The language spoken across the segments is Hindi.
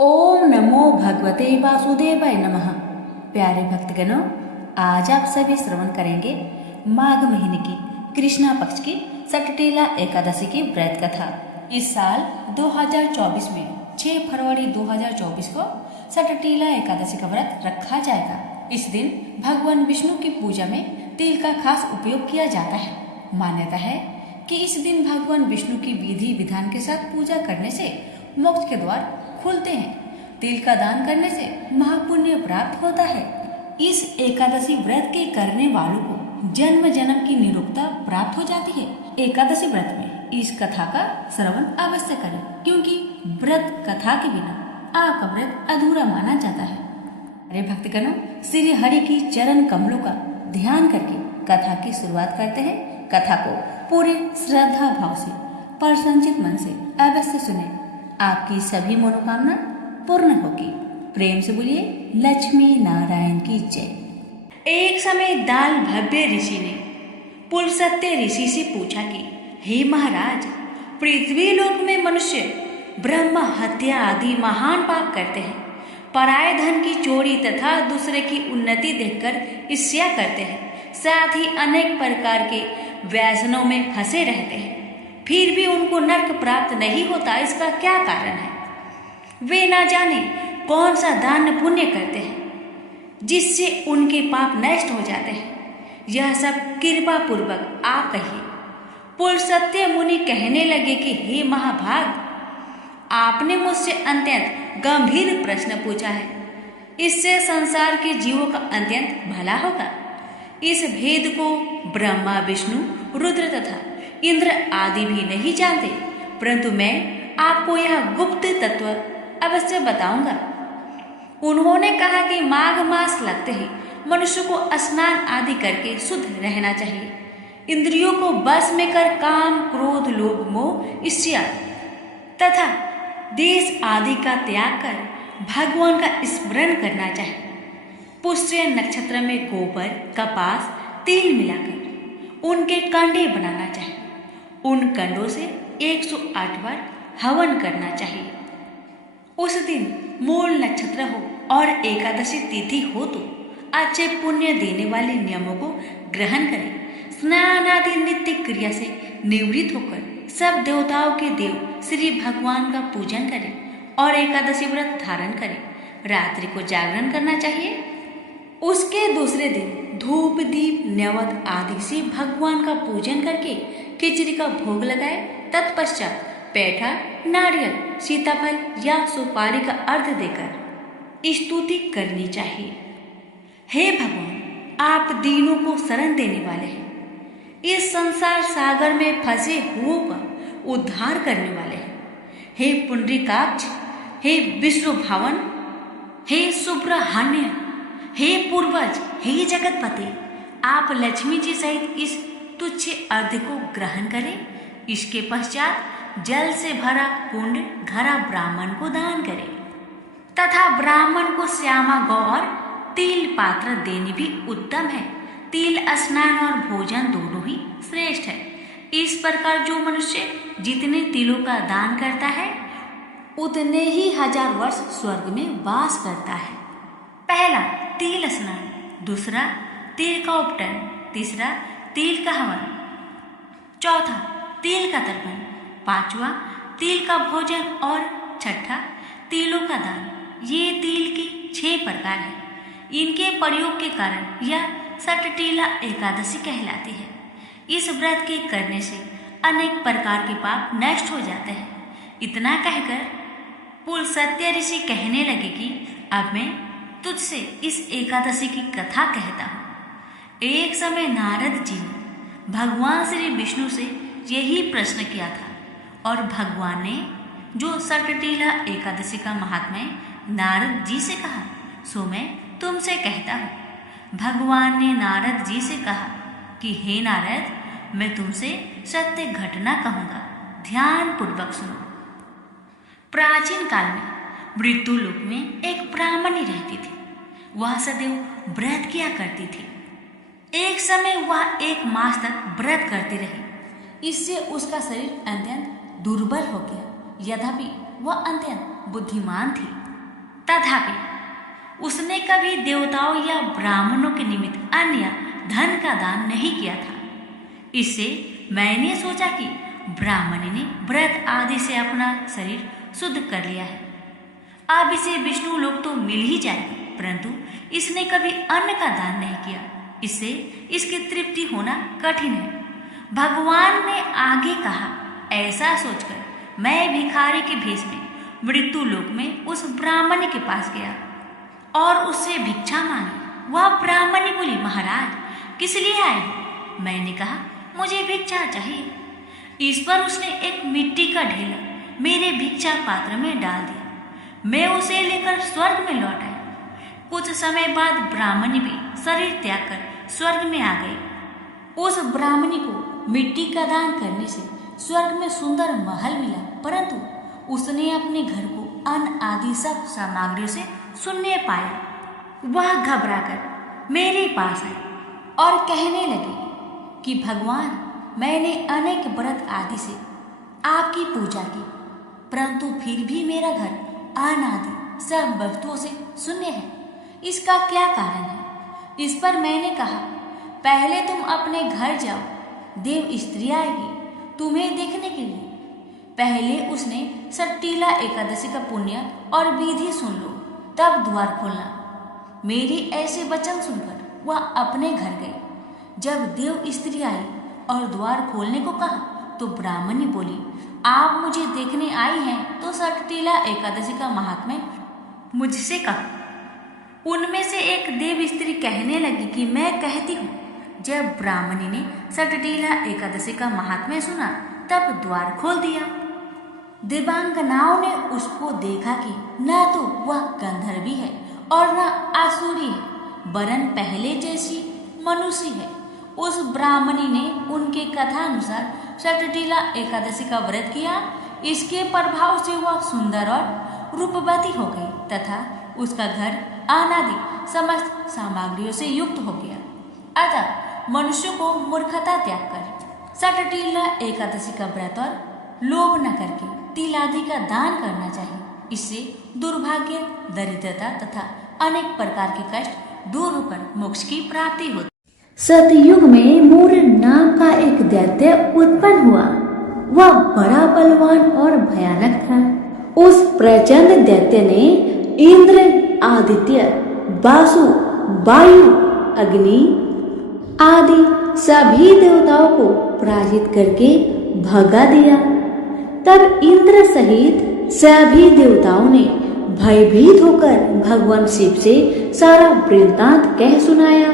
ओम नमो भगवते वासुदेवाय नमः। प्यारे भक्तगणों, आज आप सभी श्रवण करेंगे माघ महीने की कृष्णा पक्ष की सटटीला एकादशी की व्रत कथा। इस साल 2024 में 6 फरवरी 2024 को सटटीला एकादशी का व्रत रखा जाएगा। इस दिन भगवान विष्णु की पूजा में तिल का खास उपयोग किया जाता है। मान्यता है कि इस दिन भगवान विष्णु की विधि विधान के साथ पूजा करने से मोक्ष के द्वार खुलते हैं। तिल का दान करने से महापुण्य प्राप्त होता है। इस एकादशी व्रत के करने वालों को जन्म जन्म की निरुक्ता प्राप्त हो जाती है। एकादशी व्रत में इस कथा का श्रवण अवश्य करें, क्योंकि व्रत कथा के बिना आपका व्रत अधूरा माना जाता है। अरे भक्तगणों, श्री हरि की चरण कमलों का ध्यान करके कथा की शुरुआत करते हैं। कथा को पूरे श्रद्धा भाव से प्रसन्नचित मन से अवश्य सुने। आपकी सभी मनोकामना पूर्ण होगी। प्रेम से बोलिए लक्ष्मी नारायण की जय। एक समय दाल भव्य ऋषि ने पुलसत्य ऋषि से पूछा कि हे महाराज, पृथ्वी लोक में मनुष्य ब्रह्म हत्या आदि महान पाप करते हैं, पराये धन की चोरी तथा दूसरे की उन्नति देखकर ईर्ष्या करते हैं, साथ ही अनेक प्रकार के व्यसनों में फंसे रहते हैं, फिर भी उनको नरक प्राप्त नहीं होता। इसका क्या कारण है? वे ना जाने कौन सा दान पुण्य करते हैं जिससे उनके पाप नष्ट हो जाते हैं। यह सब कृपा पूर्वक आप कहिए। पुलसत्य मुनि कहने लगे कि हे महाभाग, आपने मुझसे अत्यंत गंभीर प्रश्न पूछा है। इससे संसार के जीवों का अत्यंत भला होगा। इस भेद को ब्रह्मा, विष्णु, रुद्र तथा इंद्र आदि भी नहीं जानते, परंतु मैं आपको यह गुप्त तत्व अवश्य बताऊंगा। उन्होंने कहा कि माघ मास लगते ही मनुष्य को स्नान आदि करके शुद्ध रहना चाहिए। इंद्रियों को बस में कर काम, क्रोध, लोभ, मोह, ईर्ष्या तथा देश आदि का त्याग कर भगवान का स्मरण करना चाहिए। पुष्य नक्षत्र में गोबर, कपास, तिल मिलाकर उनके कंडे बनाना चाहिए। उन कंडों से 108 बार हवन करना चाहिए। उस दिन मूल नक्षत्र हो और एकादशी तिथि हो तो अच्छे पुण्य देने वाले नियमों को ग्रहण करें। स्नान आदि नित्य क्रिया से निवृत्त होकर सब देवताओं के देव श्री भगवान का पूजन करें और एकादशी व्रत धारण करें। रात्रि को जागरण करना चाहिए। उसके दूसरे दिन धूप, दीप, नैवेद्य आदि से भगवान का पूजन करके खिचड़ी का भोग लगाए। तत्पश्चात पेठा, नारियल, सीताफल या सुपारी का अर्घ देकर स्तुति करनी चाहिए। हे भगवान, आप दीनों को शरण देने वाले हैं। इस संसार सागर में फंसे हुओं का उद्धार करने वाले हैं। हे पुंडरीकाक्ष, हे विष्णु भवन, हे सुब्रह्मण्य, हे पूर्वज, हे जगतपति, आप लक्ष्मी जी सहित इस तुच्छ अर्घ को ग्रहण करें। इसके पश्चात जल से भरा कुंड घड़ा ब्राह्मण को दान करें तथा ब्राह्मण को श्यामा गौ और तिल पात्र देनी भी उत्तम है। तिल स्नान और भोजन दोनों ही श्रेष्ठ है। इस प्रकार जो मनुष्य जितने तिलों का दान करता है उतने ही 1000 वर्ष स्वर्ग में वास करता है। पहला तिल स्नान, दूसरा तिल का उपटन, तीसरा तिल का हवन, चौथा तिल का तर्पण, पांचवा तिल का भोजन और छठा तिलों का दान। ये तिल के 6 प्रकार हैं। इनके प्रयोग के कारण यह सटटीला एकादशी कहलाती है। इस व्रत के करने से अनेक प्रकार के पाप नष्ट हो जाते हैं। इतना कहकर पुलसत्य ऋषि कहने लगे कि अब मैं तुझसे इस एकादशी की कथा कहता हूँ। एक समय नारद जी ने भगवान श्री विष्णु से यही प्रश्न किया था और भगवान ने जो सटटीला एकादशी का महात्म्य नारद जी से कहा, सो मैं तुमसे कहता हूँ। भगवान ने नारद जी से कहा कि हे नारद, मैं तुमसे सत्य घटना कहूँगा, ध्यान पूर्वक सुनो। प्राचीन काल में मृत्युलोक में एक ब्राह्मणी रहती थी। वह सदैव व्रत किया करती थी। एक समय वह 1 मास तक व्रत करती रही। इससे उसका शरीर अत्यंत दुर्बल हो गया। यद्यपि वह अत्यंत बुद्धिमान थी, तथापि उसने कभी देवताओं या ब्राह्मणों के निमित्त अन्न या धन का दान नहीं किया था। इससे मैंने सोचा कि ब्राह्मणी ने व्रत आदि से अपना शरीर शुद्ध कर लिया है, अब इसे विष्णु लोक तो मिल ही जाएगा, परंतु इसने कभी अन्न का दान नहीं किया, इससे इसकी तृप्ति होना कठिन है। भगवान ने आगे कहा, ऐसा सोचकर मैं भिखारी के भेष में मृत्यु लोक में उस ब्राह्मणी के पास गया और उससे भिक्षा मांगी। वह ब्राह्मणी बोली, महाराज किस लिए आए हो? मैंने कहा, मुझे भिक्षा चाहिए। इस पर उसने एक मिट्टी का ढेला मेरे भिक्षा पात्र में डाल दिया। मैं उसे लेकर स्वर्ग में लौट आया। कुछ समय बाद ब्राह्मणी भी शरीर त्याग कर स्वर्ग में आ गई। उस ब्राह्मणी को मिट्टी का दान करने से स्वर्ग में सुंदर महल मिला, परंतु उसने अपने घर को अन्न आदि सब सामग्रियों से शून्य पाया। वह घबराकर मेरे पास आई और कहने लगी कि भगवान, मैंने अनेक व्रत आदि से आपकी पूजा की, परंतु फिर भी मेरा घर अन्न आदि सब वस्तुओं से शून्य है। इसका क्या कारण है? इस पर मैंने कहा, पहले तुम अपने घर जाओ, देव स्त्री आएगी तुम्हें देखने के लिए। पहले उसने सट्टीला एकादशी का पुण्य और विधि सुन लो, तब द्वार खोलना। मेरी ऐसे वचन सुनकर वह अपने घर गई। जब देव स्त्री आई और द्वार खोलने को कहा तो ब्राह्मणी बोली, आप मुझे देखने आई हैं तो सट्टीला एकादशी का महात्म्य मुझसे कहा। उनमें से एक देव स्त्री कहने लगी कि मैं कहती हूँ। जब ब्राह्मणी ने सट्टीला एकादशी का महात्म्य सुना तब द्वार खोल दिया। देवांगनाओं ने उसको देखा कि न तो वह गंधर्वी है और न आसुरी है, वरन पहले जैसी मनुष्य है। उस ब्राह्मणी ने उनके कथा अनुसार सट्टीला एकादशी का व्रत किया। इसके प्रभाव से वह सुंदर और रूपवती हो गई तथा उसका घर अनादि समस्त सामग्रियों से युक्त हो गया। अतः मनुष्य को मूर्खता त्याग कर सट्टीला एकादशी का व्रत और लोभ न करके तिल आदि का दान करना चाहिए। इससे दुर्भाग्य, दरिद्रता तथा अनेक प्रकार के कष्ट दूर होकर मोक्ष की प्राप्ति होती। सतयुग में मूर नाम का एक दैत्य उत्पन्न हुआ। वह बड़ा बलवान और भयानक था। उस प्रचंड दैत्य ने इंद्र, आदित्य, वासु, वायु, अग्नि आदि सभी देवताओं को पराजित करके भगा दिया। तब इंद्र सहित सभी देवताओं ने भयभीत होकर भगवान शिव से सारा वृत्तांत कह सुनाया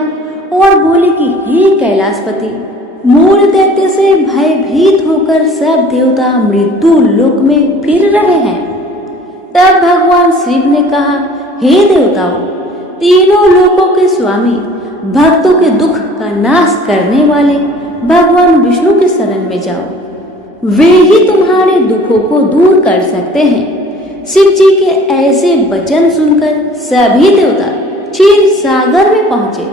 और बोले कि हे कैलाशपति, मूल दैत्य से भयभीत होकर सब देवता मृत्यु लोक में फिर रहे हैं। तब भगवान शिव ने कहा, हे देवताओं, तीनों लोकों के स्वामी, भक्तों के दुख का नाश करने वाले भगवान विष्णु के शरण में जाओ, वे ही तुम्हारे दुखों को दूर कर सकते हैं। शिव जी के ऐसे वचन सुनकर सभी देवता क्षीर सागर में पहुंचे।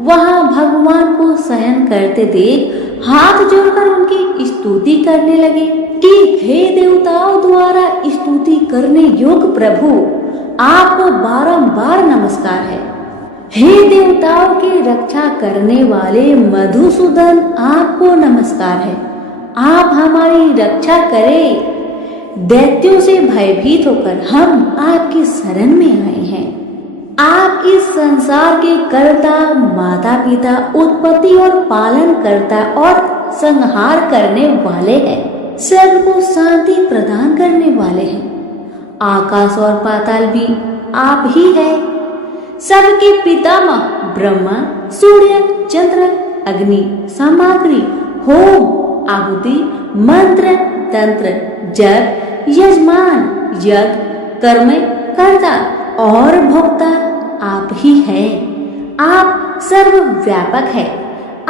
वहां भगवान को शयन करते देख हाथ जोड़कर उनकी स्तुति करने लगे कि हे देवताओं द्वारा स्तुति करने योग्य प्रभु, आपको बारंबार नमस्कार है। हे देवताओं की रक्षा करने वाले मधुसूदन, आपको नमस्कार है। आप हमारी रक्षा करें। दैत्यों से भयभीत होकर हम आपकी शरण में आए हैं। आप इस संसार के कर्ता, माता पिता, उत्पत्ति और पालन करता और संहार करने वाले हैं। सबको शांति प्रदान करने वाले हैं। आकाश और पाताल भी आप ही है। सबके पितामह ब्रह्मा, सूर्य, चंद्र, अग्नि, सामग्री, होम, आहुति, मंत्र, तंत्र, जप, यजमान, यज्ञ, कर्म कर्ता और भोक्ता आप ही हैं। आप सर्वव्यापक है।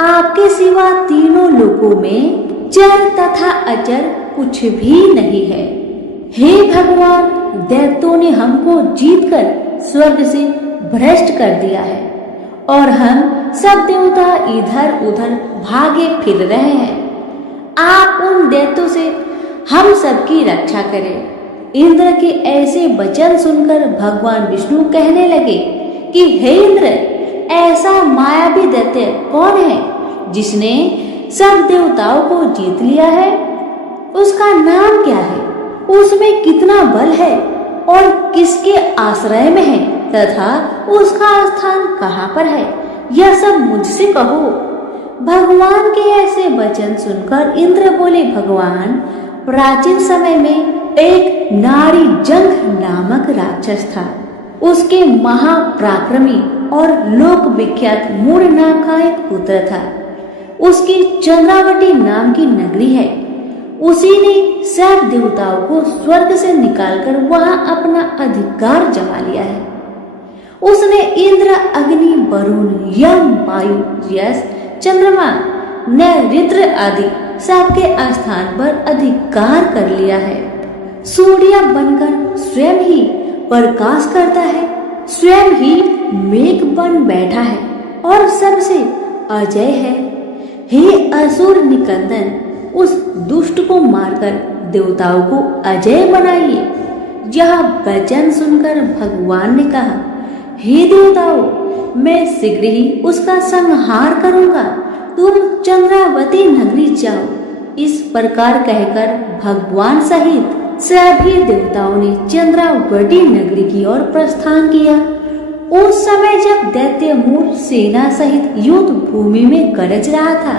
आपके सिवा तीनों लोकों में चर तथा अचर कुछ भी नहीं है। हे भगवान, दैत्यों ने हमको जीतकर स्वर्ग से भ्रष्ट कर दिया है और हम सब देवता इधर उधर भागे फिर रहे हैं। आप उन दैत्यों से हम सबकी रक्षा करें। इंद्र के ऐसे वचन सुनकर भगवान विष्णु कहने लगे कि हे इंद्र, ऐसा मायावी दैत्य कौन है जिसने सब देवताओं को जीत लिया है? उसका नाम क्या है? उसमें कितना बल है और किसके आश्रय में है तथा उसका स्थान कहाँ पर है? यह सब मुझसे कहो। भगवान के ऐसे वचन सुनकर इंद्र बोले, भगवान, प्राचीन समय में एक नारी जंघ नामक राक्षस था। उसके महापराक्रमी और लोक विख्यात मूर नाम का एक पुत्र था। उसकी चंद्रावती नाम की नगरी है। उसी ने सब देवताओं को स्वर्ग से निकालकर वहां अपना अधिकार जमा लिया है। उसने इंद्र, अग्नि, वरुण, यम, वायु, यश, चंद्रमा, नैऋत्य आदि सबके स्थान पर अधिकार कर लिया है। सूर्य बनकर स्वयं ही प्रकाश करता है, स्वयं ही मेघ बन बैठा है और सबसे अजय है। हे असुर निकंदन, उस दुष्ट को मारकर देवताओं को अजय बनाइए। यह वचन सुनकर भगवान ने कहा, हे देवताओं, मैं शीघ्र ही उसका संहार करूंगा। तुम चंद्रावती नगरी जाओ। इस प्रकार कहकर भगवान सहित सभी देवताओं ने चंद्रावती नगरी की ओर प्रस्थान किया। उस समय जब दैत्य मूर सेना सहित युद्ध भूमि में गरज रहा था,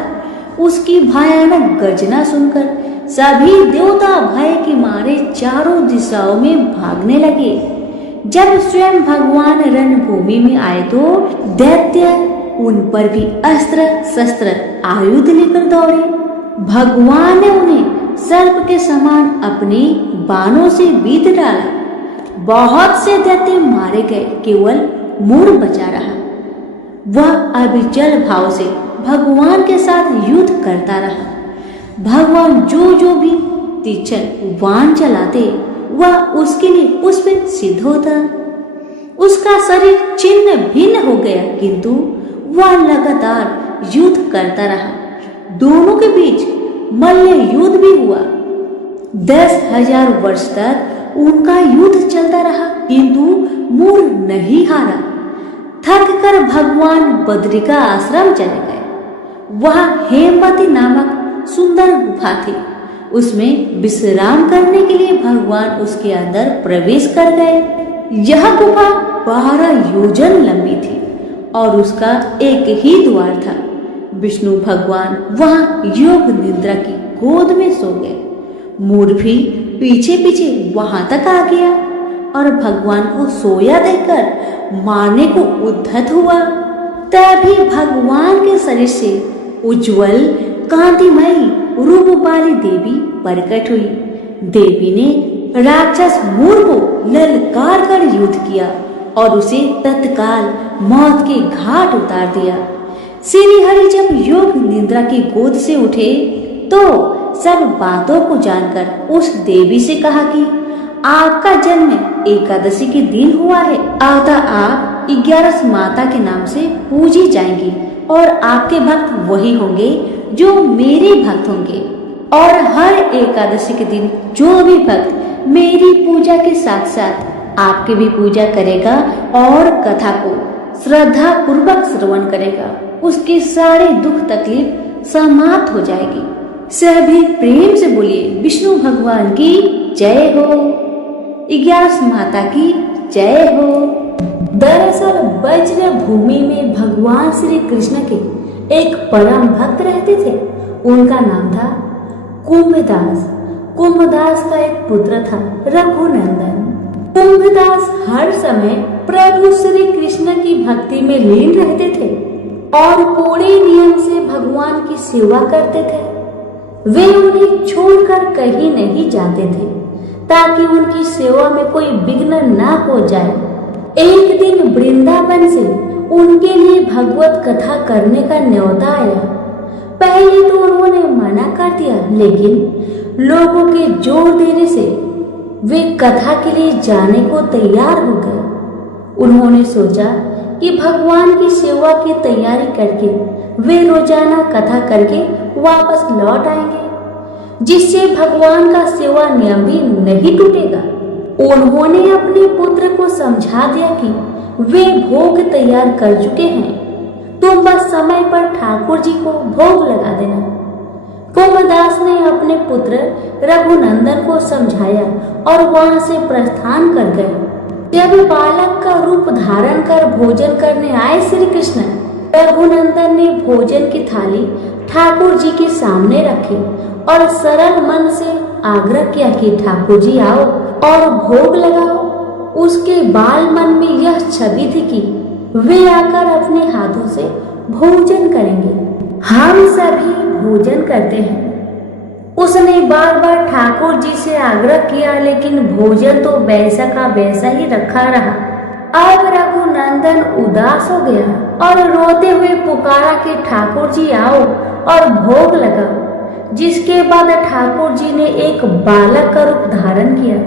उसकी भयानक गर्जना सुनकर सभी देवता भय के मारे चारों दिशाओं में भागने लगे। जब स्वयं भगवान रणभूमि में आए तो दैत्य उन पर भी अस्त्र शस्त्र आयुध लेकर दौड़े। भगवान ने उन्हें सर्प के समान अपने बाणों से बीध डाला। बहुत से दैत्य मारे गए, केवल मूर बचा रहा। वह अविचल भाव से भगवान के साथ युद्ध करता रहा। भगवान जो जो भी तीक्ष्ण बाण चलाते वह उसके लिए उस पर सिद्ध होता। उसका शरीर छिन्न भिन्न हो गया, किंतु वह लगातार युद्ध करता रहा। दोनों के बीच मल्ल युद्ध भी हुआ। 10,000 वर्ष तक उनका युद्ध चलता रहा, किंतु मूर नहीं हारा। थक कर भगवान बद्री का आश्रम चले गए। वहां हेमवती नामक सुंदर गुफा थी। उसमें विश्राम करने के लिए भगवान उसके अंदर प्रवेश कर गए। यह गुफा 12 योजन लंबी थी और उसका एक ही द्वार था। विष्णु भगवान वहां योग निद्रा की गोद में सो गए। मूर भी पीछे पीछे वहां तक आ गया और भगवान को सोया देखकर मारने को उद्धत हुआ। तभी भगवान के शरीर से उज्जवल कांतिमयी रूप वाली देवी प्रकट हुई। देवी ने राक्षस मूर को ललकार कर युद्ध किया और उसे तत्काल मौत के घाट उतार दिया। श्री हरि जब योग निद्रा की गोद से उठे तो सब बातों को जानकर उस देवी से कहा कि आपका जन्म एकादशी के दिन हुआ है, अतः आप 11 माता के नाम से पूजी जाएंगी और आपके भक्त वही होंगे जो मेरे भक्त होंगे। और हर एकादशी के दिन जो भी भक्त मेरी पूजा के साथ साथ आपकी भी पूजा करेगा और कथा को श्रद्धा पूर्वक श्रवण करेगा, उसके सारे दुख तकलीफ समाप्त हो जाएगी। सभी प्रेम से बोलिए विष्णु भगवान की जय हो, 11 माता की जय हो। दरअसल वज्र भूमि में भगवान श्री कृष्ण के एक परम भक्त रहते थे। उनका नाम था कुंभदास। कुंभदास का एक पुत्र था रघुनंदन। कुंभदास हर समय प्रभु श्री कृष्ण की भक्ति में लीन रहते थे और पूरे नियम से भगवान की सेवा करते थे। वे उन्हें छोड़कर कहीं नहीं जाते थे ताकि उनकी सेवा में कोई विघ्न न हो जाए। एक दिन वृंदावन से उनके लिए भगवत कथा करने का न्योता आया। पहले तो उन्होंने मना कर दिया, लेकिन लोगों के जोर देने से वे कथा के लिए जाने को तैयार हो गए। उन्होंने सोचा कि भगवान की सेवा की तैयारी करके वे रोजाना कथा करके वापस लौट आएंगे, जिससे भगवान का सेवा नियम भी नहीं टूटेगा। उन्होंने अपने पुत्र को समझा दिया कि वे भोग तैयार कर चुके हैं, तुम बस समय पर ठाकुर जी को भोग लगा देना। कुंभदास ने अपने पुत्र रघुनंदन को समझाया और वहां से प्रस्थान कर गए। जब बालक का रूप धारण कर भोजन करने आए श्री कृष्ण, रघुनंदन ने भोजन की थाली ठाकुर जी के सामने रखी और सरल मन से आग्रह किया कि ठाकुर जी आओ और भोग लगाओ। उसके बाल मन में यह छवि थी कि वे आकर अपने हाथों से भोजन करेंगे। हम सभी भोजन करते हैं। उसने बार बार ठाकुर जी से आग्रह किया, लेकिन भोजन तो वैसा का वैसा ही रखा रहा। अब रघुनंदन उदास हो गया और रोते हुए पुकारा कि ठाकुर जी आओ और भोग लगाओ। जिसके बाद ठाकुर जी ने एक बालक का रूप धारण किया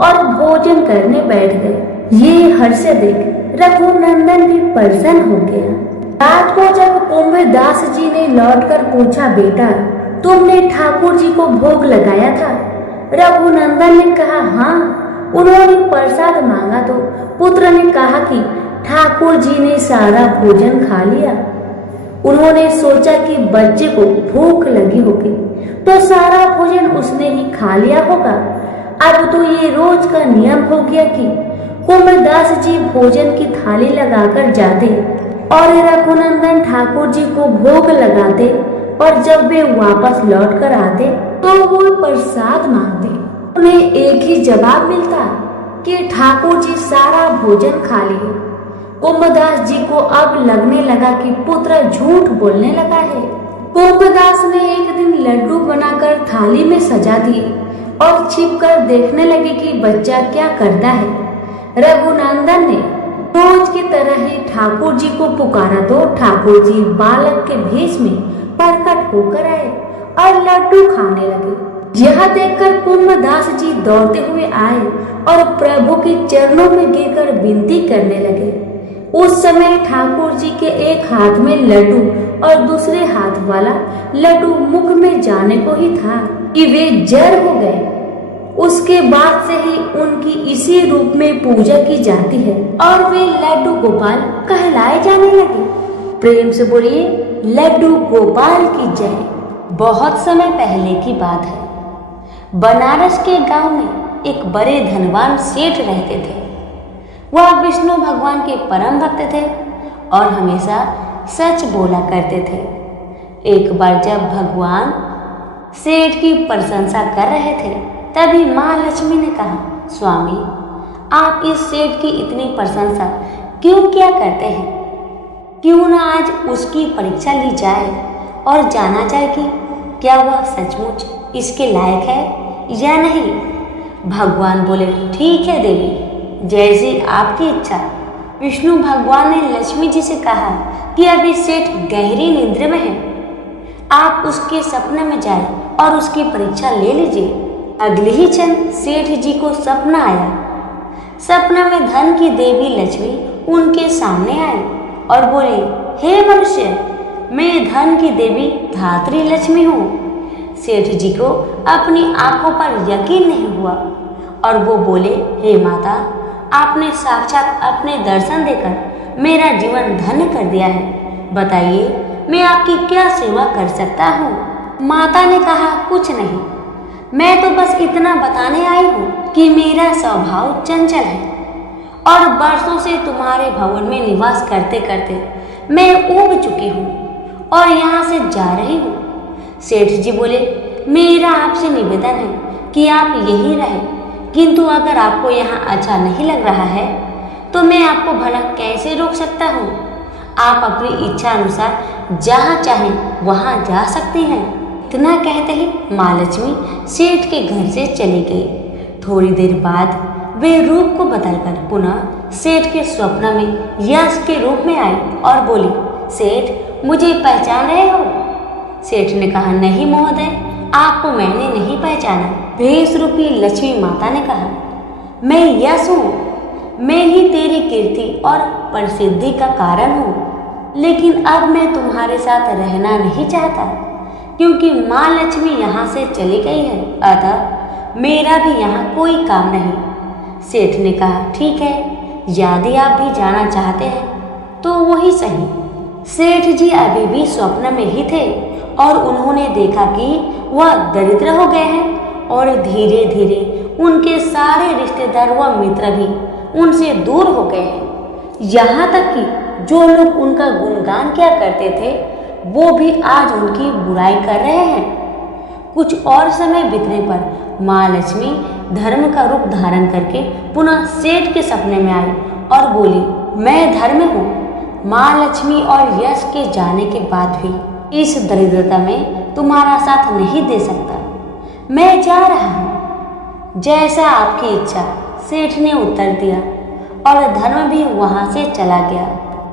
और भोजन करने बैठ गए। ये हर्ष देख रघुनंदन भी प्रसन्न हो गया। रात को जब कुंभदास जी ने लौटकर पूछा, बेटा तुमने ठाकुर जी को भोग लगाया था? रघुनंदन ने कहा, हाँ। उन्होंने प्रसाद मांगा तो पुत्र ने कहा कि ठाकुर जी ने सारा भोजन खा लिया। उन्होंने सोचा कि बच्चे को भूख लगी होगी तो सारा भोजन उसने ही खा लिया होगा। अब तो ये रोज का नियम हो गया कि कुंभदास जी भोजन की थाली लगाकर जाते और रघुनंदन ठाकुर जी को भोग लगाते, और जब वे वापस लौट कर आते तो वो प्रसाद मांगते। उन्हें एक ही जवाब मिलता कि ठाकुर जी सारा भोजन खा लिए। कुंभदास जी को अब लगने लगा कि पुत्र झूठ बोलने लगा है। कुंभदास ने एक दिन लड्डू बनाकर थाली में सजा दिए और छिपकर देखने लगे कि बच्चा क्या करता है। रघुनंदन ने रोज की तरह ही ठाकुर जी को पुकारा तो ठाकुर जी बालक के भेष में प्रकट होकर आए और लड्डू खाने लगे। यह देखकर कुंभदास जी दौड़ते हुए आए और प्रभु के चरणों में गिरकर विनती करने लगे। उस समय ठाकुर जी के एक हाथ में लड्डू और दूसरे हाथ वाला लड्डू मुख में जाने को ही था कि वे जड़ हो गए। उसके बाद से ही उनकी इसी रूप में पूजा की जाती है और वे लड्डू गोपाल कहलाए जाने लगे। प्रेम से बोलिए लड्डू गोपाल की जय। बहुत समय पहले की बात है। बनारस के गांव में एक बड़े धनवान सेठ रहते थे। वह विष्णु भगवान के परम भक्त थे और हमेशा सच बोला करते थे। एक बार जब भगवान सेठ की प्रशंसा कर रहे थे, तभी माँ लक्ष्मी ने कहा, स्वामी आप इस सेठ की इतनी प्रशंसा क्यों किया करते हैं? क्यों ना आज उसकी परीक्षा ली जाए और जाना जाए कि क्या वह सचमुच इसके लायक है या नहीं। भगवान बोले, ठीक है देवी, जैसी आपकी इच्छा। विष्णु भगवान ने लक्ष्मी जी से कहा कि अभी सेठ गहरी निद्रा में है, आप उसके सपने में जाए और उसकी परीक्षा ले लीजिए। अगले ही क्षण सेठ जी को सपना आया। सपना में धन की देवी लक्ष्मी उनके सामने आई और बोली, हे मनुष्य, मैं धन की देवी धात्री लक्ष्मी हूँ। सेठ जी को अपनी आंखों पर यकीन नहीं हुआ और वो बोले, हे माता, आपने साक्षात अपने दर्शन देकर मेरा जीवन धन्य कर दिया है। बताइए मैं आपकी क्या सेवा कर सकता हूँ। माता ने कहा, कुछ नहीं, मैं तो बस इतना बताने आई हूँ कि मेरा स्वभाव चंचल है और वर्षों से तुम्हारे भवन में निवास करते करते मैं ऊब चुकी हूँ और यहाँ से जा रही हूँ। सेठ जी बोले, मेरा आपसे निवेदन है कि आप यहीं रहें, किंतु अगर आपको यहाँ अच्छा नहीं लग रहा है तो मैं आपको भला कैसे रोक सकता हूँ। आप अपनी इच्छा अनुसार जहाँ चाहें वहाँ जा सकते हैं। इतना कहते ही माँ लक्ष्मी सेठ के घर से चली गई। थोड़ी देर बाद वे रूप को बदलकर पुनः सेठ के स्वप्न में यश के रूप में आई और बोली, सेठ मुझे पहचान रहे हो? सेठ ने कहा, नहीं महोदय, आपको मैंने नहीं पहचाना। भेष रूपी लक्ष्मी माता ने कहा, मैं यश हूँ, मैं ही तेरी कीर्ति और प्रसिद्धि का कारण हूँ, लेकिन अब मैं तुम्हारे साथ रहना नहीं चाहता क्योंकि माँ लक्ष्मी यहाँ से चली गई है, अतः मेरा भी यहाँ कोई काम नहीं। सेठ ने कहा, ठीक है, यदि आप भी जाना चाहते हैं तो वही सही। सेठ जी अभी भी स्वप्न में ही थे और उन्होंने देखा कि वह दरिद्र हो गए हैं और धीरे धीरे उनके सारे रिश्तेदार व मित्र भी उनसे दूर हो गए हैं। यहाँ तक कि जो लोग उनका गुणगान किया करते थे वो भी आज उनकी बुराई कर रहे हैं। कुछ और समय बीतने पर माँ लक्ष्मी धर्म का रूप धारण करके पुनः सेठ के सपने में आई और बोली, मैं धर्म हूँ। माँ लक्ष्मी और यश के जाने के बाद भी इस दरिद्रता में तुम्हारा साथ नहीं दे सकता, मैं जा रहा हूँ। जैसा आपकी इच्छा, सेठ ने उत्तर दिया और धर्म भी वहां से चला गया।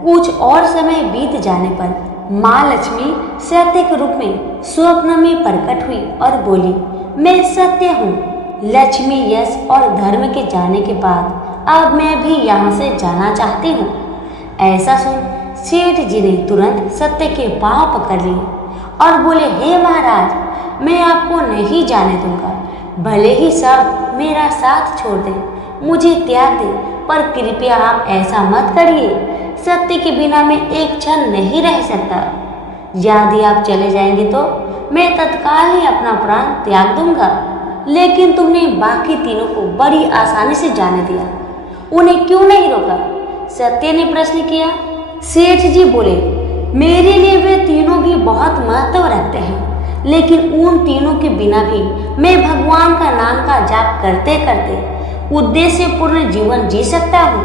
कुछ और समय बीत जाने पर माँ लक्ष्मी सत्य के रूप में स्वप्न में प्रकट हुई और बोली, मैं सत्य हूँ। लक्ष्मी, यश और धर्म के जाने के बाद अब मैं भी यहाँ से जाना चाहती हूँ। ऐसा सुन सेठ जी ने तुरंत सत्य के पांव पकड़ लिए और बोले, हे महाराज, मैं आपको नहीं जाने दूंगा। भले ही सब मेरा साथ छोड़ दे, मुझे त्याग दे, पर कृपया आप ऐसा मत करिए। सत्य के बिना मैं एक क्षण नहीं रह सकता। यदि आप चले जाएंगे तो मैं तत्काल ही अपना प्राण त्याग दूंगा। लेकिन तुमने बाकी तीनों को बड़ी आसानी से जाने दिया, उन्हें क्यों नहीं रोका? सत्य ने प्रश्न किया। सेठ जी बोले, मेरे लिए वे तीनों भी बहुत महत्व रखते हैं, लेकिन उन तीनों के बिना भी मैं भगवान का नाम का जाप करते करते उद्देश्यपूर्ण जीवन जी सकता हूँ।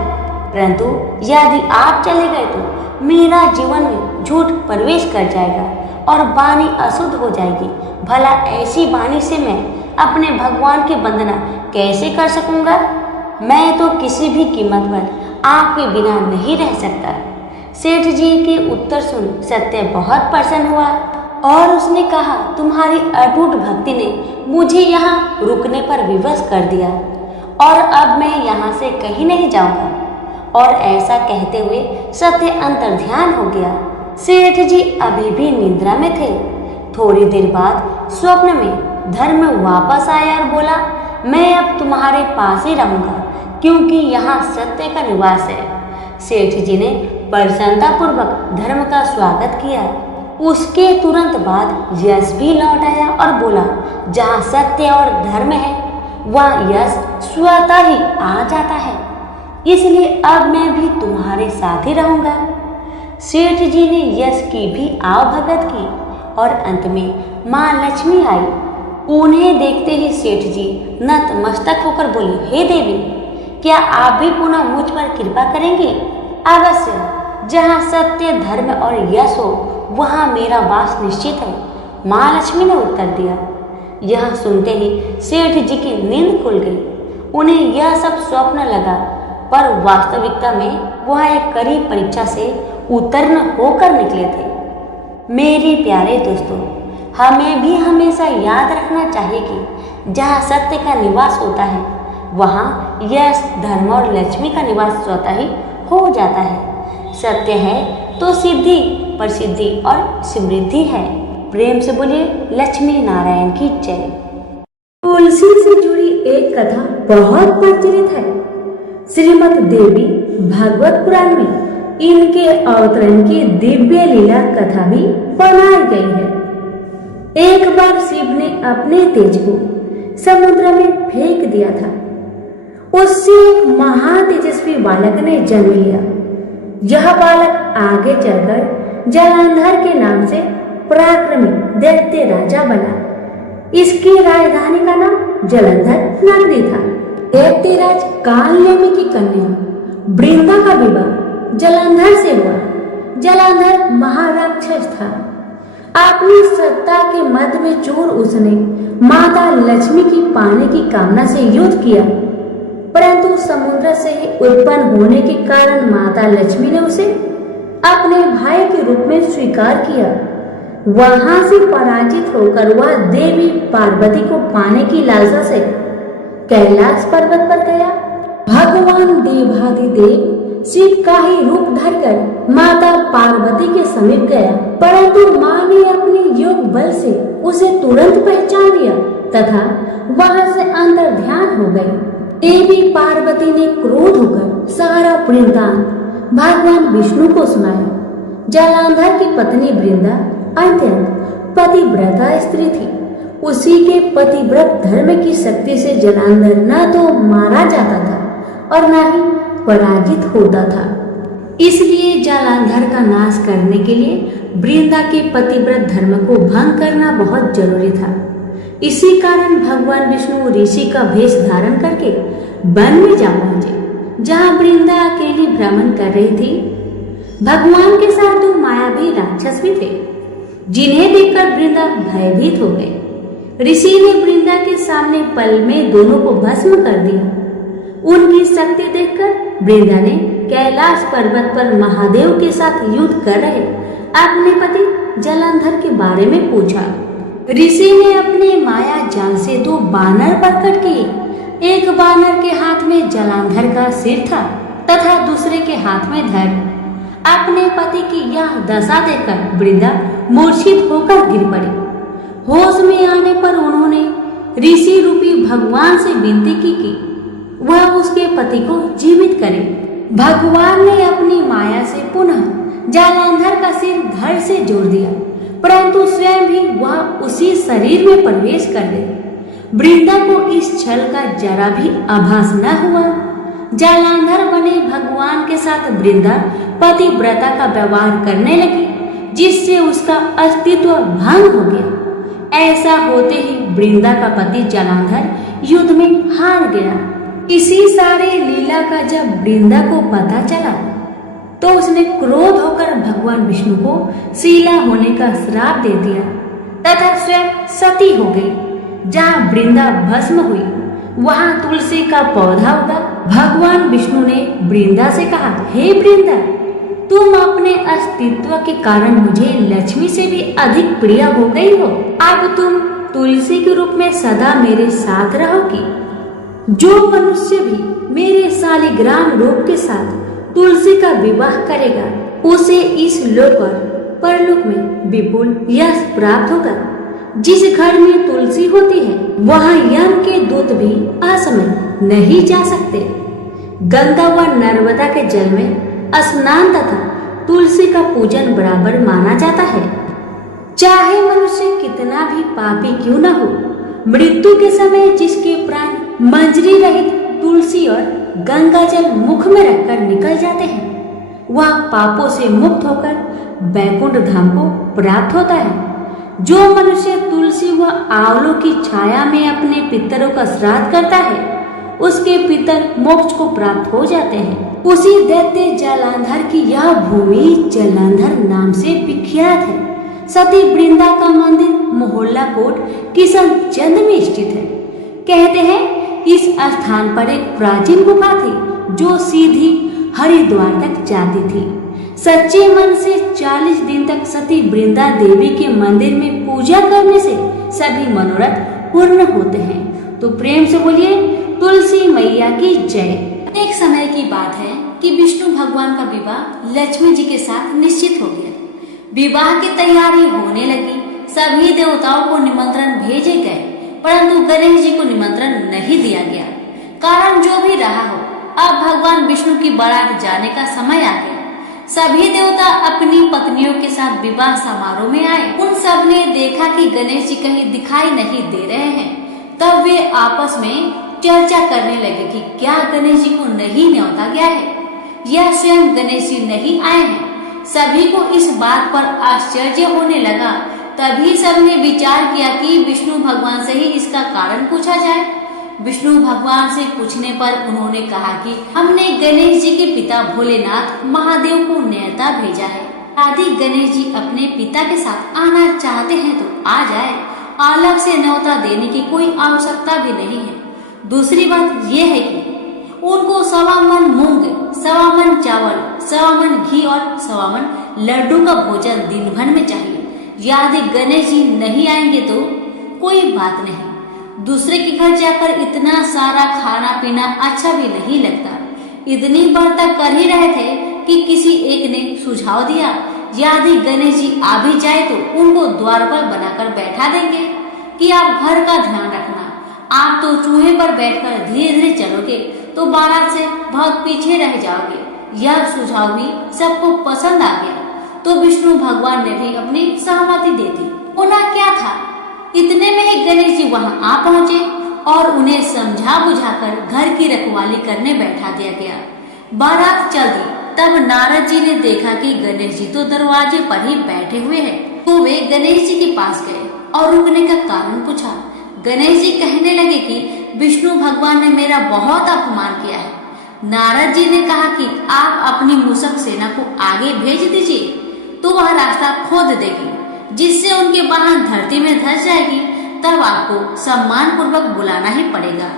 परंतु यदि आप चले गए तो मेरा जीवन में झूठ प्रवेश कर जाएगा और वाणी अशुद्ध हो जाएगी। भला ऐसी वाणी से मैं अपने भगवान की वंदना कैसे कर सकूंगा? मैं तो किसी भी कीमत पर आपके बिना नहीं रह सकता। सेठ जी के उत्तर सुन सत्य बहुत प्रसन्न हुआ और उसने कहा, तुम्हारी अटूट भक्ति ने मुझे यहाँ रुकने पर विवश कर दिया और अब मैं यहाँ से कहीं नहीं जाऊंगा। और ऐसा कहते हुए सत्य अंतर्ध्यान हो गया। सेठ जी अभी भी निद्रा में थे। थोड़ी देर बाद स्वप्न में धर्म वापस आया और बोला, मैं अब तुम्हारे पास ही रहूंगा क्योंकि यहाँ सत्य का निवास है। सेठ जी ने प्रसन्नतापूर्वक धर्म का स्वागत किया। उसके तुरंत बाद यश भी लौट आया और बोला, जहाँ सत्य और धर्म है वह यश स्वतः ही आ जाता है, इसलिए अब मैं भी तुम्हारे साथ ही रहूंगा। सेठ जी ने यश की भी आवभगत की और अंत में माँ लक्ष्मी आई। उन्हें देखते ही सेठ जी नतमस्तक होकर बोले, हे देवी, क्या आप भी पुनः मुझ पर कृपा करेंगे? अवश्य, जहाँ सत्य, धर्म और यश हो वहाँ मेरा वास निश्चित है, माँ लक्ष्मी ने उत्तर दिया। यह सुनते ही सेठ जी की नींद खुल गई। उन्हें यह सब स्वप्न लगा, पर वास्तविकता में वह एक कड़ी परीक्षा से उत्तीर्ण होकर निकले थे। मेरे प्यारे दोस्तों, हमें भी हमेशा याद रखना चाहिए कि जहाँ सत्य का निवास होता है वहाँ यश, धर्म और लक्ष्मी का निवास स्वतः ही हो जाता है। सत्य है तो सिद्धि, प्रसिद्धि और समृद्धि है। प्रेम से बोलिए लक्ष्मी नारायण की जय। तुलसी से जुड़ी एक कथा बहुत प्रचलित है। श्रीमद् देवी भागवत पुराण में इनके अवतरण की दिव्य लीला कथा भी बनाई गई है। एक बार शिव ने अपने तेज को समुद्र में फेंक दिया था। उससे एक महान तेजस्वी बालक ने जन्म लिया। यह बालक आगे चलकर जलंधर के नाम से पराक्रमी दैत्य राजा बना। इसकी राजधानी का नाम जलंधर नगरी था। दैत्यराज कालनेमी की कन्या वृंदा का विवाह जलंधर से हुआ। जलंधर महाराक्षस था। अपनी सत्ता के मध्य में चोर उसने माता लक्ष्मी की पाने की कामना से युद्ध किया, परंतु समुद्र से ही उत्पन्न होने के कारण माता लक्ष्मी ने उसे अपने भाई के रूप में स्वीकार किया। वहां से पराजित होकर वह देवी पार्वती को पाने की लालसा से कैलाश पर्वत पर गया। भगवान देवाधिदेव शिव का ही रूप धरकर माता पार्वती के समीप गया, परंतु मां ने अपने योग बल से उसे तुरंत पहचान लिया तथा वहां से अंतर्ध्यान हो गई। देवी पार्वती ने क्रोध होकर सारा वृंदावन भगवान विष्णु को सुनाया। जालंधर की पत्नी वृंदा अत्यंत पतिव्रता स्त्री थी। उसी के पतिव्रत धर्म की शक्ति से जालंधर न तो मारा जाता था और न ही पराजित होता था। इसलिए जालंधर का नाश करने के लिए वृंदा के पतिव्रत धर्म को भंग करना बहुत जरूरी था। इसी कारण भगवान विष्णु ऋषि का भेष धारण करके वन में जा पहुंचे, जहां वृंदा अकेली भ्रमण कर रही थी। भगवान के साथ दो मायावी राक्षस भी थे, जिन्हें देखकर वृंदा भयभीत हो गई। ऋषि ने वृंदा के सामने पल में दोनों को भस्म कर दिया। उनकी शक्ति देखकर वृंदा ने कैलाश पर्वत पर महादेव के साथ युद्ध कर रहे अपने पति जालंधर के बारे में पूछा। ऋषि ने अपने माया जाल से दो बानर प्रकट किए। एक बानर के हाथ में जालंधर का सिर था तथा दूसरे के हाथ में धड़। अपने पति की यह दशा देखकर वृंदा मूर्छित होकर गिर पड़ी। होश में आने पर उन्होंने ऋषि रूपी भगवान से विनती की कि वह उसके पति को जीवित करे। भगवान ने अपनी माया से पुनः जालंधर का सिर धड़ से जोड़ दिया, परंतु स्वयं भी वह उसी शरीर में प्रवेश कर गई। वृंदा को इस छल का जरा भी आभास न हुआ। जालंधर बने भगवान के साथ वृंदा पतिव्रता का व्यवहार करने लगी, जिससे उसका अस्तित्व भंग हो गया। ऐसा होते ही वृंदा का पति जालंधर युद्ध में हार गया। इसी सारे लीला का जब वृंदा को पता चला तो उसने क्रोध होकर भगवान विष्णु को शीला होने का श्राप दे दिया तथा स्वयं सती हो गई। जहाँ वृंदा भस्म हुई वहाँ तुलसी का पौधा उगा। भगवान विष्णु ने वृंदा से कहा, हे वृंदा, तुम अपने अस्तित्व के कारण मुझे लक्ष्मी से भी अधिक प्रिय हो गई हो। अब तुम तुलसी के रूप में सदा मेरे साथ रहोगी। जो मनुष्य भी मेरे शालिग्राम रूप के साथ तुलसी का विवाह करेगा उसे इस लोक और परलोक में विपुल यश प्राप्त होगा। जिस घर में तुलसी होती है वहाँ यम के दूत भी असमय नहीं जा सकते। गंगा व नर्मदा के जल में स्नान तथा तुलसी का पूजन बराबर माना जाता है। चाहे मनुष्य कितना भी पापी क्यों न हो, मृत्यु के समय जिसके प्राण मंजरी रहित तुलसी और गंगा जल मुख में रखकर निकल जाते हैं, वह पापों से मुक्त होकर वैकुंठ धाम को प्राप्त होता है। जो मनुष्य तुलसी व आंवलों की छाया में अपने पितरों का श्राद्ध करता है उसके पितर मोक्ष को प्राप्त हो जाते हैं। उसी दैत्य जालंधर की यह भूमि जालंधर नाम से विख्यात है। सती वृंदा का मंदिर मोहल्ला कोट किशनचंद में स्थित है। कहते हैं इस स्थान पर एक प्राचीन गुफा थी जो सीधी हरिद्वार तक जाती थी। सच्चे मन से 40 दिन तक सती वृंदा देवी के मंदिर में पूजा करने से सभी मनोरथ पूर्ण होते हैं। तो प्रेम से बोलिए तुलसी मैया की जय। एक समय की बात है कि विष्णु भगवान का विवाह लक्ष्मी जी के साथ निश्चित हो गया। विवाह की तैयारी होने लगी। सभी देवताओं को निमंत्रण भेजे गए, परंतु गणेश जी को निमंत्रण नहीं दिया गया। कारण जो भी रहा हो, अब भगवान विष्णु की बारात जाने का समय आ गया। सभी देवता अपनी पत्नियों के साथ विवाह समारोह में आए। उन सब ने देखा कि गणेश जी कहीं दिखाई नहीं दे रहे हैं। तब वे आपस में चर्चा करने लगे कि क्या गणेश जी को नहीं न्योता गया है या स्वयं गणेश जी नहीं आए हैं। सभी को इस बात पर आश्चर्य होने लगा। तभी सबने विचार किया कि विष्णु भगवान से ही इसका कारण पूछा जाए। विष्णु भगवान से पूछने पर उन्होंने कहा कि हमने गणेश जी के पिता भोलेनाथ महादेव को न्योता भेजा है। यदि गणेश जी अपने पिता के साथ आना चाहते हैं तो आ जाए। अलग से न्योता देने की कोई आवश्यकता भी नहीं है। दूसरी बात यह है कि उनको 1.25 मन मूंग, 1.25 मन चावल, 1.25 मन घी और 1.25 मन लड्डू का भोजन दिन भर में चाहिए। यदि गणेश जी नहीं आएंगे तो कोई बात नहीं। दूसरे के घर जाकर इतना सारा खाना पीना अच्छा भी नहीं लगता। इतनी बढ़ता कर ही रहे थे कि किसी एक ने सुझाव दिया, यदि गणेश जी आ भी जाए तो उनको द्वार पर बनाकर बैठा देंगे कि आप घर का ध्यान रखना, आप तो चूहे पर बैठकर धीरे धीरे चलोगे तो बारात से बहुत पीछे रह जाओगे। यह सुझाव भी सबको पसंद आ गया तो विष्णु भगवान ने भी अपनी सहमति दे दी। होना क्या था, इतने में ही गणेश जी वहां आ पहुंचे और उन्हें समझा बुझाकर घर की रखवाली करने बैठा दिया गया। बारात चल दी। तब नारद जी ने देखा कि गणेश जी तो दरवाजे पर ही बैठे हुए हैं, तो वे गणेश जी के पास गए और रुकने का कारण पूछा। गणेश जी कहने लगे कि विष्णु भगवान ने मेरा बहुत अपमान किया है। नारद जी ने कहा कि आप अपनी मूषक सेना को आगे भेज दीजिए तो वह रास्ता खोद देगी, जिससे उनके वाहन धरती में धंस जाएगी। तब आपको सम्मान पूर्वक बुलाना ही पड़ेगा।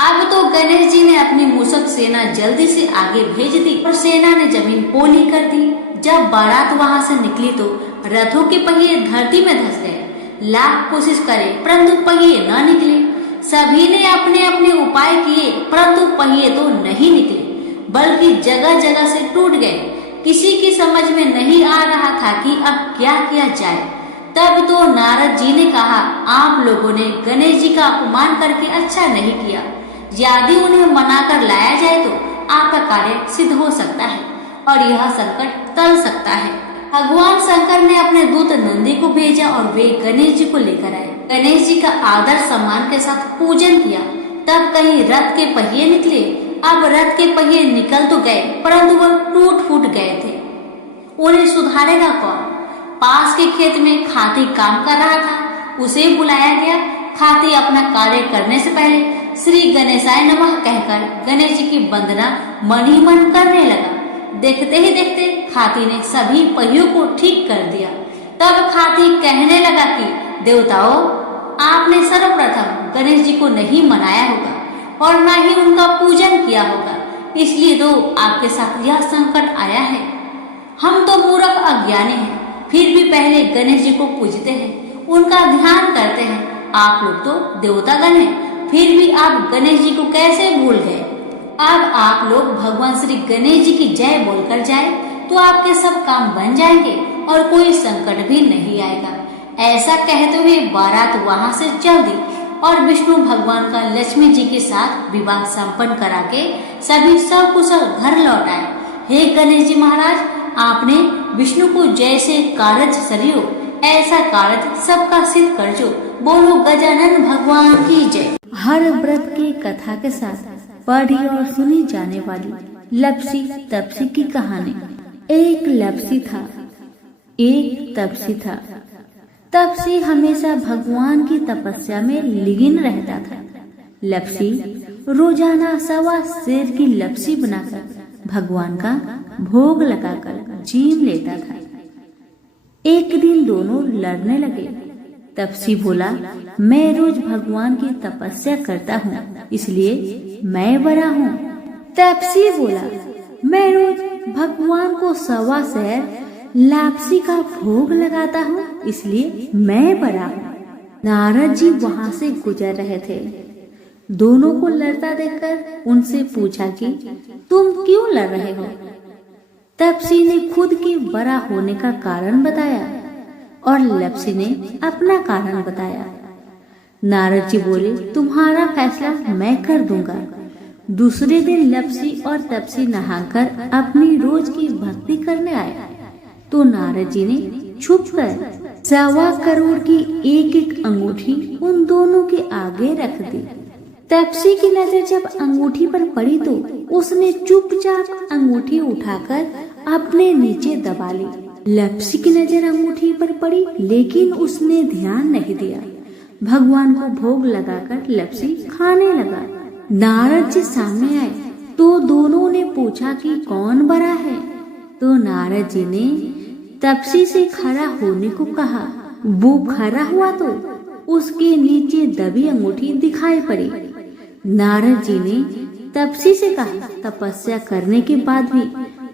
अब तो गणेश जी ने अपनी मूषक सेना जल्दी से आगे भेज दी और सेना ने जमीन पोली कर दी। जब बारात वहां से निकली तो रथों के पहिए धरती में धंस गए। लाख कोशिश करे परंतु पहिए न निकले। सभी ने अपने अपने उपाय किए परंतु पहिए तो नहीं निकले, बल्कि जगह जगह से टूट गए। किसी की समझ में नहीं आ रहा था कि अब क्या किया जाए। तब तो नारद जी ने कहा, आप लोगों ने गणेश जी का अपमान करके अच्छा नहीं किया। यदि उन्हें मनाकर लाया जाए तो आपका कार्य सिद्ध हो सकता है और यह संकट टल सकता है। भगवान शंकर ने अपने दूत नंदी को भेजा और वे गणेश जी को लेकर आए। गणेश जी का आदर सम्मान के साथ पूजन किया। तब कहीं रथ के पहिए निकले। अब रथ के पहिए निकल तो गए परंतु वह टूट फूट गए थे। उन्हें सुधारेगा कौन? पास के खेत में खाती काम कर रहा था, उसे बुलाया गया। खाती अपना कार्य करने से पहले श्री गणेशाय नमः कहकर गणेश जी की वंदना मन ही मन करने लगा। देखते ही देखते खाती ने सभी पहियों को ठीक कर दिया। तब खाती कहने लगा कि देवताओं, आपने सर्वप्रथम गणेश जी को नहीं मनाया होगा और न ही उनका पूजन किया होगा, इसलिए तो आपके साथ यह संकट आया है। हम तो मूर्ख अज्ञानी हैं, फिर भी पहले गणेश जी को पूजते हैं, उनका ध्यान करते हैं। आप लोग तो देवतागण हैं, फिर भी आप गणेश जी को कैसे भूल गए? अब आप लोग भगवान श्री गणेश जी की जय बोलकर जाए तो आपके सब काम बन जाएंगे और कोई संकट भी नहीं आएगा। ऐसा कहते हुए बारात वहां से चल दी और विष्णु भगवान का लक्ष्मी जी के साथ विवाह संपन्न करा के सभी सकुशल घर लौट आए। हे गणेश जी महाराज, आपने विष्णु को जैसे कारज सरियो ऐसा कारज सबका सिद्ध कर जो। बोलो गजानन भगवान की जय। हर व्रत की कथा के साथ पढ़ी और सुनी जाने वाली लपसी तपसी की कहानी। एक लपसी था, एक तपसी था। तपसी हमेशा भगवान की तपस्या में लीन रहता था। लपसी रोजाना 1.25 सेर की लपसी बनाकर भगवान का भोग लगाकर जीम लेता था। एक दिन दोनों लड़ने लगे। तपसी बोला, मैं रोज भगवान की तपस्या करता हूँ, इसलिए मैं बड़ा हूँ। तपसी बोला, मैं रोज भगवान को 1.25 सेर लापसी का भोग लगाता हूँ, इसलिए मैं बड़ा हूँ। नारद जी वहाँ से गुजर रहे थे। दोनों को लड़ता देखकर उनसे पूछा कि तुम क्यों लड़ रहे हो? तपसी ने खुद के बड़ा होने का कारण बताया और लपसी ने अपना कारण बताया। नारद जी बोले, तुम्हारा फैसला मैं कर दूंगा। दूसरे दिन लपसी और तपसी नहाकर अपनी रोज की भक्ति करने आए तो नारद जी ने छुपकर 1.25 करोड़ की एक अंगूठी उन दोनों के आगे रख दी। तपसी की नजर जब अंगूठी पर पड़ी तो उसने चुपचाप अंगूठी उठाकर अपने नीचे दबा ली। लपसी की नजर अंगूठी पर पड़ी लेकिन उसने ध्यान नहीं दिया। भगवान को भोग लगाकर लपसी खाने लगा। नारद जी सामने आए तो दोनों ने पूछा कि कौन बड़ा है, तो नारद जी ने तपसी से खड़ा होने को कहा। वो खड़ा हुआ तो उसके नीचे दबी अंगूठी दिखाई पड़ी। नारद जी ने तपसी से कहा, तपस्या करने के बाद भी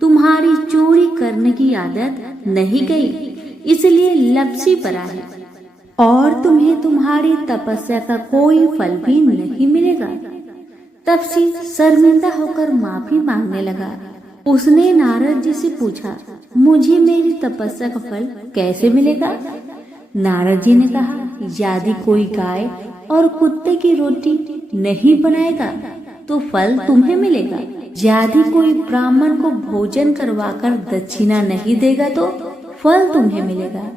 तुम्हारी चोरी करने की आदत नहीं गई, इसलिए लपसी पड़ा है और तुम्हें तुम्हारी तपस्या का कोई फल भी नहीं मिलेगा। तपसी शर्मिंदा होकर माफी मांगने लगा। उसने नारद जी से पूछा, मुझे मेरी तपस्या का फल कैसे मिलेगा? नारद जी ने कहा, यदि कोई गाय और कुत्ते की रोटी नहीं बनाएगा तो फल तुम्हें मिलेगा। यदि कोई ब्राह्मण को भोजन करवाकर दक्षिणा नहीं देगा तो फल तुम्हें मिलेगा।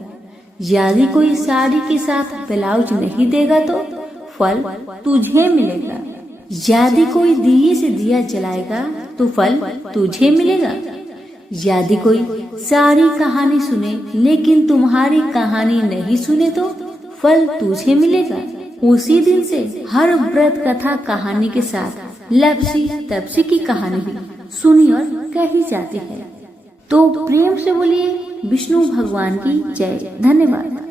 यदि कोई साड़ी के साथ ब्लाउज नहीं देगा तो फल तुझे मिलेगा। यदि कोई दिए से दिया जलाएगा तो फल तुझे मिलेगा। यदि कोई सारी कहानी सुने लेकिन तुम्हारी कहानी नहीं सुने तो फल तुझे मिलेगा। उसी दिन से हर व्रत कथा कहानी के साथ लपसी तपसी की कहानी भी सुनी और कही जाती है। तो प्रेम से बोलिए विष्णु भगवान की जय। धन्यवाद।